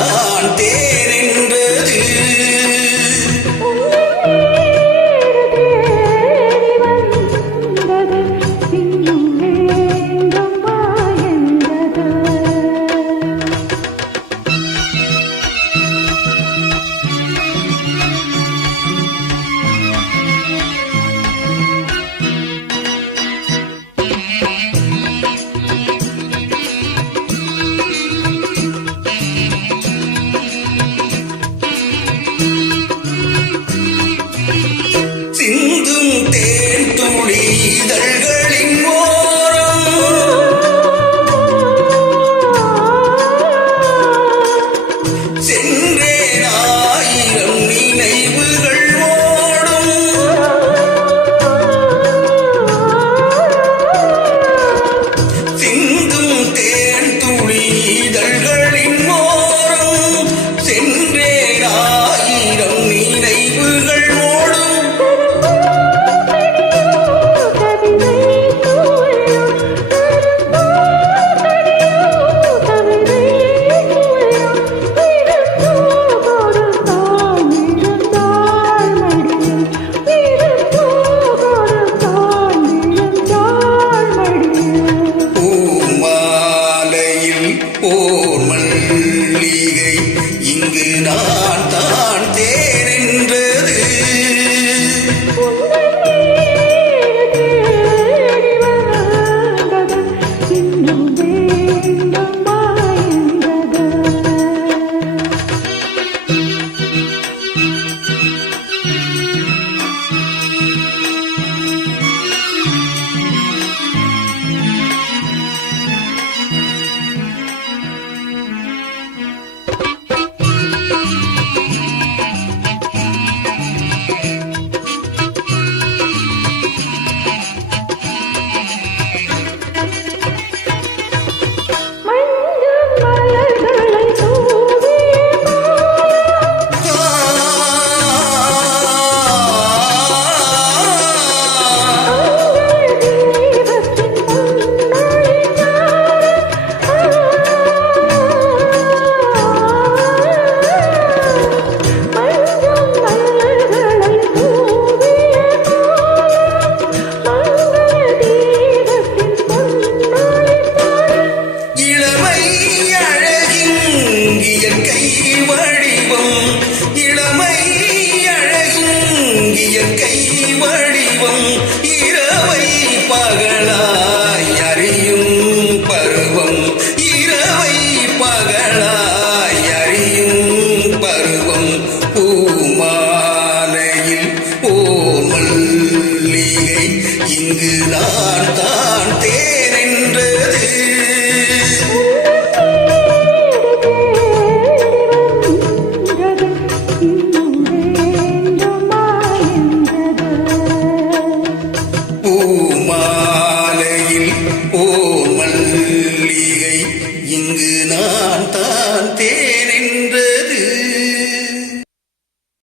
நான் தேர் வடிவம் இரவை பகலாய் அறியும் பருவம். இரவை பகலாய் அறியும் பருவம். பூமாலையில் ஓமல்லிகை இங்கு நான் தான் தேனென்றது